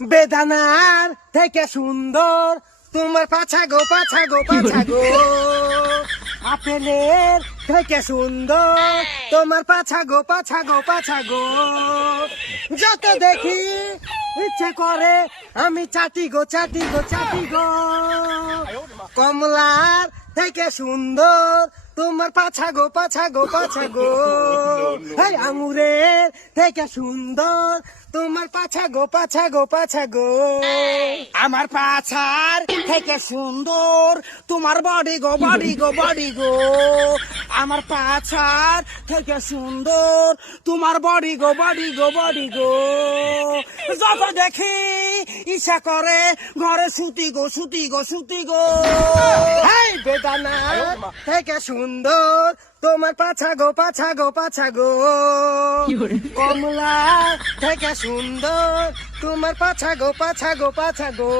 বেদানার থেকে সুন্দর তোমার পাছা গো পাছা গো পাছা গো। আপেলের থেকে সুন্দর তোমার পাছা গো পাছা গো পাছা গো। যত দেখি ইচ্ছে করে আমি চাটি গো চাটি গো চাটি গো। কমলার থেকে সুন্দর তোমার পাছা গো পাছা গো পাছা গো। এই আঙুরের থেকে সুন্দর তোমার পাছা গো পাছা গো পাছা গো। আমার পাছার থেকে সুন্দর তোমার বডি গো বডি গো বডি গো। আমার পাছার থেকে সুন্দর তোমার বডি গো বডি গো বডি গো। যত দেখি ইচ্ছা করে ঘরে সুতি গো সুতি গো সুতি গো। এই বেদানা থেকে সুন্দর তোমার পাছা গো পাছা গো পাছা গো। কমলা থেকে সুন্দর তোমার পাছা গো পাছা গো পাছা গো।